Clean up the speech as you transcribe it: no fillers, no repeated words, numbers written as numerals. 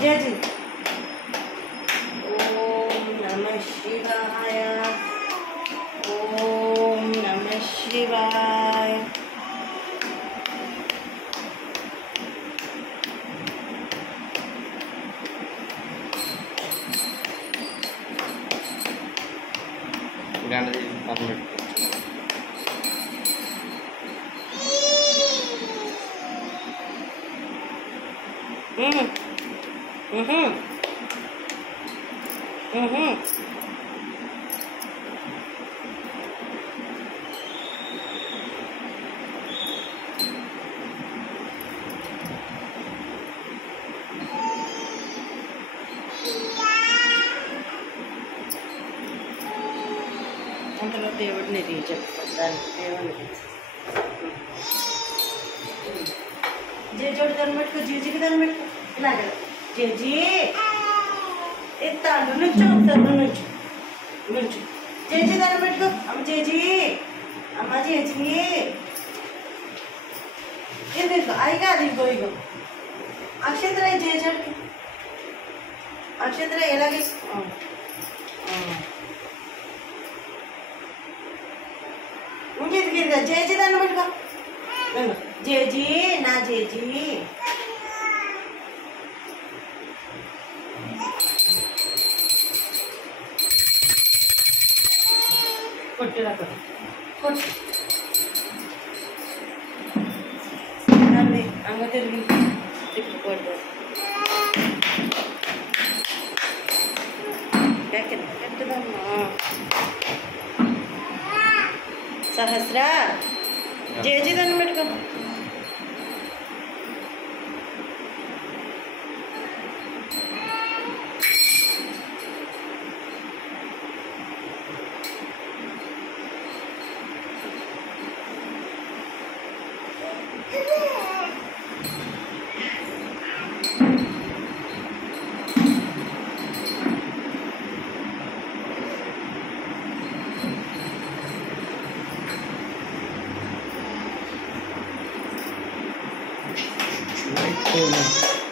जय जी। ओम नमः शिवाय। ओम नमः शिवाय। हम्म हम्म हम्म अंतलो దేవుడిని చెప్తాను దేవుడిని जे जोड़ दान मटको जीजी के दान मटको इलाज जेजी इतना नुच्चो नुच्चो जेजी दान मटको हम जेजी अम्मा जेजी ये देखो आएगा इगो अक्षत्र जे जोड़ के अक्षत्र एलागे मुझे गिरगा जेजी दान मटको जेजी ना जेजी కొట్టురా కొట్టు అంగ తిరిగి తిప్పుకోండి కట్టుదమ్మా సహస్ర జేజీ దాన్ని పెట్టుకో Cool.